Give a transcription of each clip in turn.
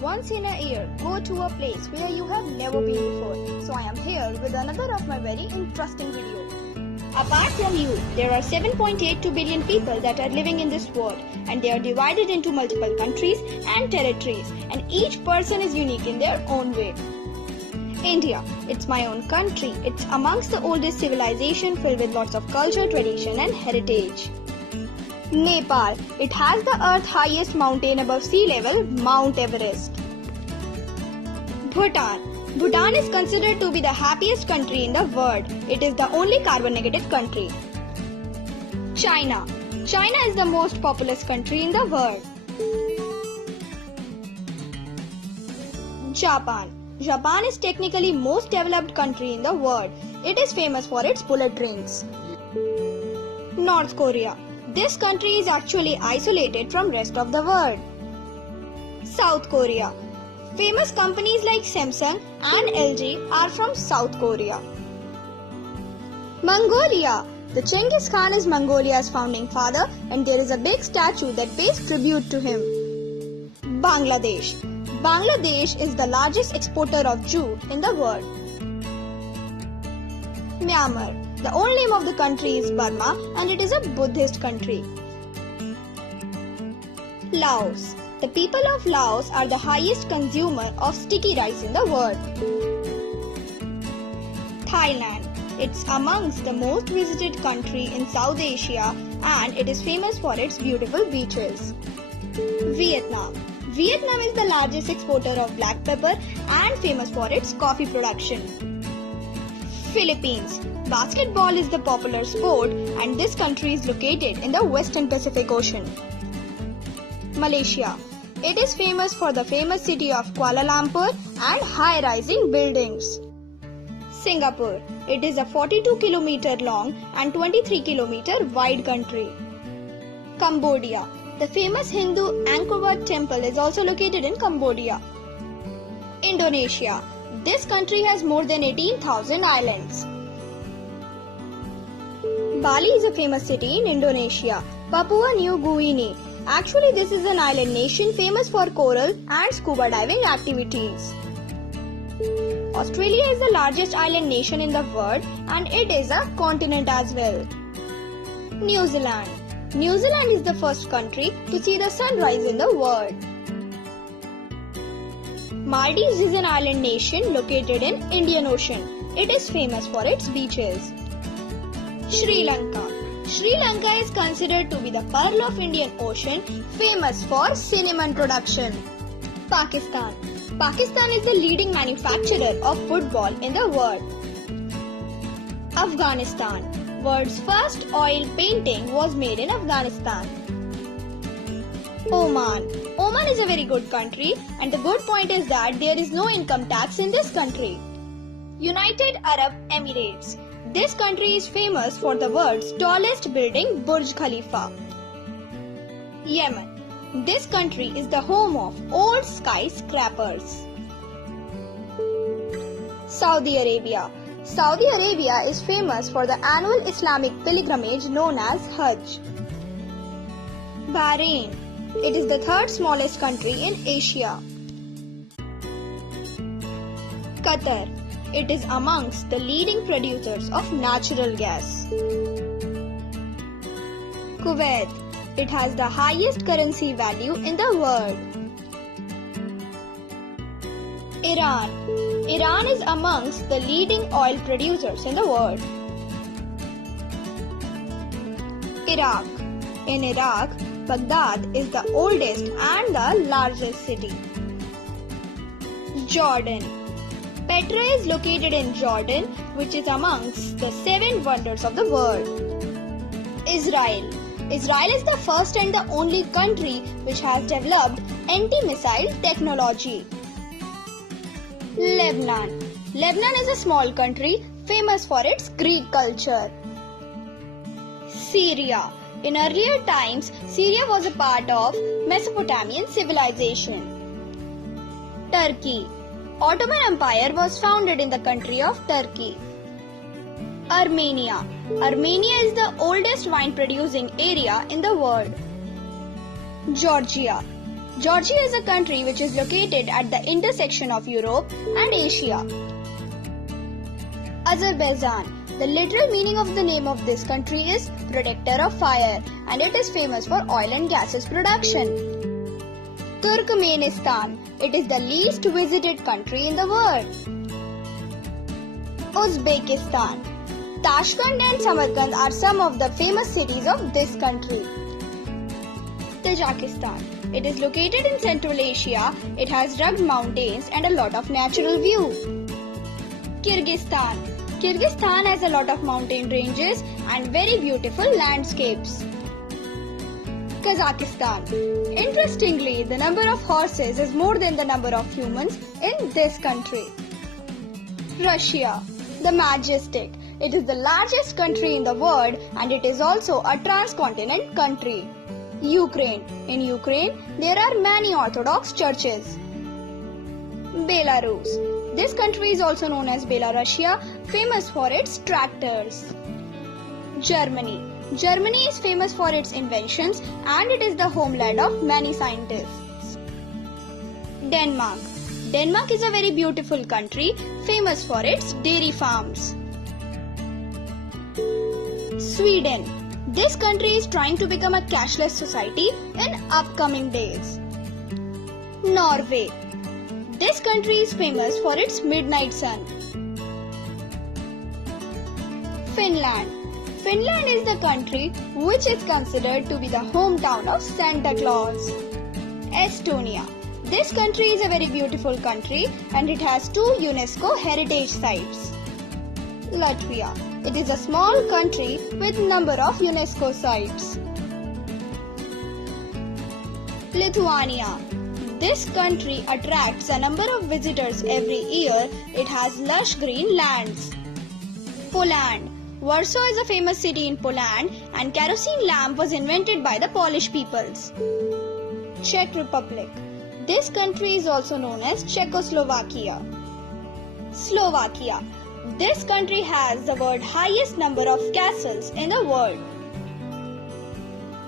Once in a year, go to a place where you have never been before. So I am here with another of my very interesting video. Apart from you, there are 7.82 billion people that are living in this world, and they are divided into multiple countries and territories, and each person is unique in their own way. India, it's my own country. It's amongst the oldest civilization filled with lots of culture, tradition and heritage. Nepal, it has the earth's highest mountain above sea level, Mount Everest. Bhutan, Bhutan is considered to be the happiest country in the world. It is the only carbon negative country. China, China is the most populous country in the world. Japan, Japan is technically most developed country in the world. It is famous for its bullet trains. North Korea, this country is actually isolated from rest of the world. South Korea, famous companies like Samsung and LG are from South Korea. Mongolia, the Genghis Khan is Mongolia's founding father, and there is a big statue that pays tribute to him. Bangladesh, Bangladesh is the largest exporter of jute in the world. Myanmar, the old name of the country is Burma, and it is a Buddhist country. Laos, the people of Laos are the highest consumer of sticky rice in the world. Thailand, it's amongst the most visited country in South Asia, and it is famous for its beautiful beaches. Vietnam, Vietnam is the largest exporter of black pepper and famous for its coffee production. Philippines, basketball is the popular sport, and this country is located in the Western Pacific Ocean. Malaysia, it is famous for the famous city of Kuala Lumpur and high-rising buildings. Singapore, it is a 42-kilometer long and 23-kilometer wide country. Cambodia, the famous Hindu Angkor Wat temple is also located in Cambodia. Indonesia, this country has more than 18,000 islands. Bali is a famous city in Indonesia. Papua New Guinea, actually this is an island nation famous for coral and scuba diving activities. Australia is the largest island nation in the world, and it is a continent as well. New Zealand, New Zealand is the first country to see the sunrise in the world. Maldives is an island nation located in Indian Ocean. It is famous for its beaches. Sri Lanka, Sri Lanka is considered to be the pearl of Indian Ocean, famous for cinnamon production. Pakistan, Pakistan is the leading manufacturer of football in the world. Afghanistan, world's first oil painting was made in Afghanistan. Oman, Oman is a very good country, and the good point is that there is no income tax in this country. United Arab Emirates, this country is famous for the world's tallest building, Burj Khalifa. Yemen, this country is the home of old skyscrapers. Saudi Arabia, Saudi Arabia is famous for the annual Islamic pilgrimage known as Hajj. Bahrain, it is the third smallest country in Asia. Qatar, it is amongst the leading producers of natural gas. Kuwait, it has the highest currency value in the world. Iran, Iran is amongst the leading oil producers in the world. Iraq, in Iraq, Baghdad is the oldest and the largest city. Jordan, Petra is located in Jordan, which is amongst the 7 wonders of the world. Israel, Israel is the first and the only country which has developed anti-missile technology. Lebanon, Lebanon is a small country famous for its Greek culture. Syria, in earlier times, Syria was a part of Mesopotamian civilization. Turkey, Ottoman Empire was founded in the country of Turkey. Armenia, Armenia is the oldest wine producing area in the world. Georgia, Georgia is a country which is located at the intersection of Europe and Asia. Azerbaijan. The literal meaning of the name of this country is protector of fire, and it is famous for oil and gases production. Turkmenistan. It is the least visited country in the world. Uzbekistan. Tashkent and Samarkand are some of the famous cities of this country. Tajikistan. It is located in Central Asia. It has rugged mountains and a lot of natural view. Kyrgyzstan. Kyrgyzstan has a lot of mountain ranges and very beautiful landscapes. Kazakhstan. Interestingly, the number of horses is more than the number of humans in this country. Russia. The Majestic. It is the largest country in the world and it is also a transcontinent country. Ukraine. In Ukraine, there are many Orthodox churches. Belarus. This country is also known as Belarusia, famous for its tractors. Germany. Germany is famous for its inventions and it is the homeland of many scientists. Denmark. Denmark is a very beautiful country, famous for its dairy farms. Sweden. This country is trying to become a cashless society in upcoming days. Norway. This country is famous for its midnight sun. Finland. Finland is the country which is considered to be the hometown of Santa Claus. Estonia. This country is a very beautiful country and it has 2 UNESCO heritage sites. Latvia. It is a small country with number of UNESCO sites. Lithuania. This country attracts a number of visitors every year. It has lush green lands. Poland. Warsaw is a famous city in Poland and kerosene lamp was invented by the Polish peoples. Czech Republic. This country is also known as Czechoslovakia. Slovakia. This country has the world's highest number of castles in the world.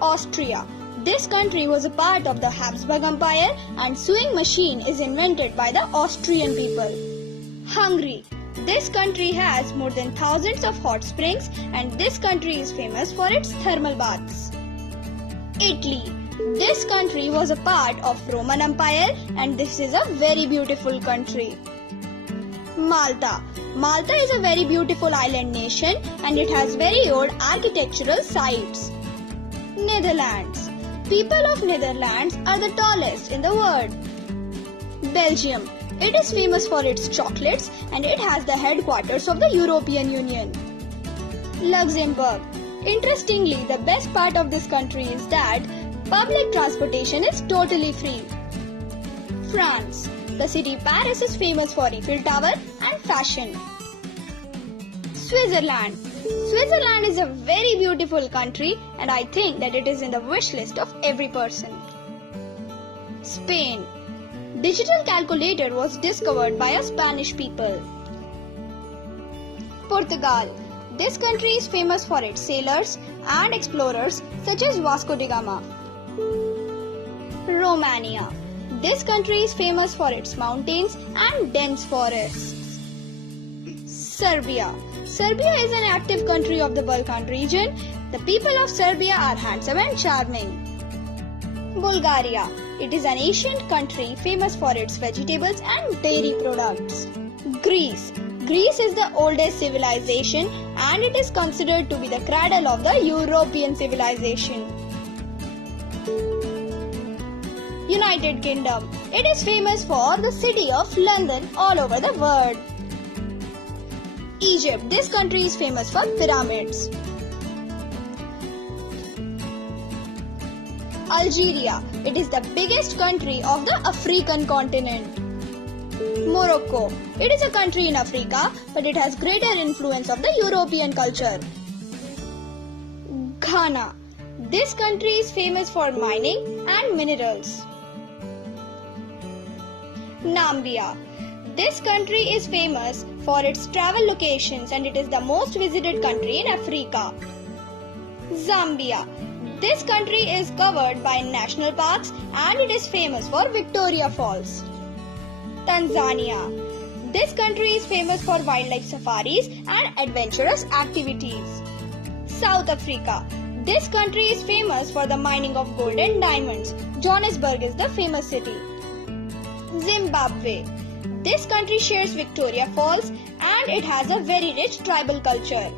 Austria. This country was a part of the Habsburg Empire and sewing machine is invented by the Austrian people. Hungary. This country has more than thousands of hot springs and this country is famous for its thermal baths. Italy. This country was a part of Roman Empire and this is a very beautiful country. Malta. Malta is a very beautiful island nation and it has very old architectural sites. Netherlands. People of Netherlands are the tallest in the world. Belgium. It is famous for its chocolates and it has the headquarters of the European Union. Luxembourg. Interestingly, the best part of this country is that public transportation is totally free. France. The city Paris is famous for Eiffel Tower and fashion. Switzerland. Switzerland is a very beautiful country and I think that it is in the wish list of every person. Spain. Digital calculator was discovered by a Spanish people. Portugal. This country is famous for its sailors and explorers such as Vasco da Gama. Romania. This country is famous for its mountains and dense forests. Serbia. Serbia is an active country of the Balkan region. The people of Serbia are handsome and charming. Bulgaria. It is an ancient country famous for its vegetables and dairy products. Greece. Greece is the oldest civilization and it is considered to be the cradle of the European civilization. United Kingdom. It is famous for the city of London all over the world. Egypt. This country is famous for pyramids. Algeria. It is the biggest country of the African continent. Morocco. It is a country in Africa, but it has greater influence of the European culture. Ghana. This country is famous for mining and minerals. Namibia. This country is famous for its travel locations and it is the most visited country in Africa. Zambia. This country is covered by national parks and it is famous for Victoria Falls. Tanzania. This country is famous for wildlife safaris and adventurous activities. South Africa. This country is famous for the mining of gold and diamonds. Johannesburg is the famous city. Zimbabwe. This country shares Victoria Falls and it has a very rich tribal culture.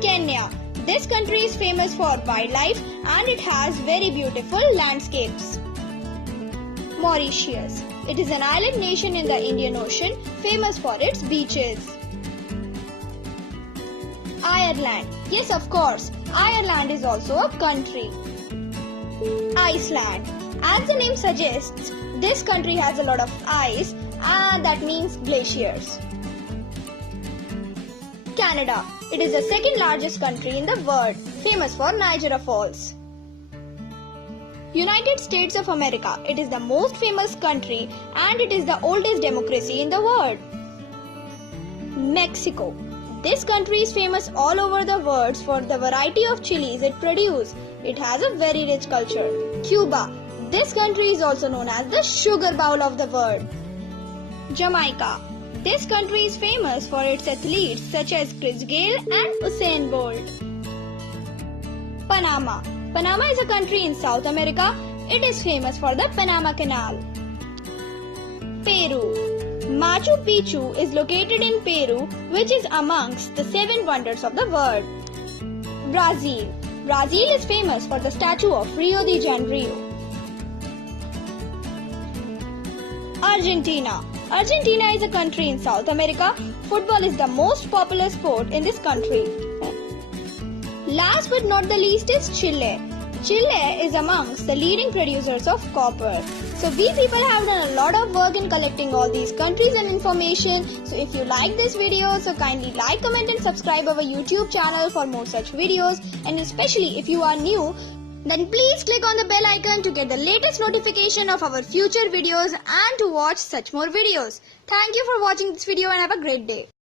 Kenya. This country is famous for wildlife and it has very beautiful landscapes. Mauritius. It is an island nation in the Indian Ocean, famous for its beaches. Ireland. Yes, of course, Ireland is also a country. Iceland. As the name suggests, this country has a lot of ice and that means glaciers. Canada. It is the second largest country in the world, famous for Niagara Falls. United States of America. It is the most famous country and it is the oldest democracy in the world. Mexico. This country is famous all over the world for the variety of chilies it produces. It has a very rich culture. Cuba. This country is also known as the sugar bowl of the world. Jamaica. This country is famous for its athletes such as Chris Gayle and Usain Bolt. Panama. Panama is a country in South America. It is famous for the Panama Canal. Peru. Machu Picchu is located in Peru, which is amongst the 7 wonders of the world. Brazil. Brazil is famous for the statue of Rio de Janeiro. Argentina. Argentina is a country in South America. Football is the most popular sport in this country. Last but not the least is Chile. Chile is amongst the leading producers of copper. So we people have done a lot of work in collecting all these countries and information. So if you like this video, so kindly like, comment and subscribe our YouTube channel for more such videos. And especially if you are new, then please click on the bell icon to get the latest notification of our future videos and to watch such more videos. Thank you for watching this video and have a great day.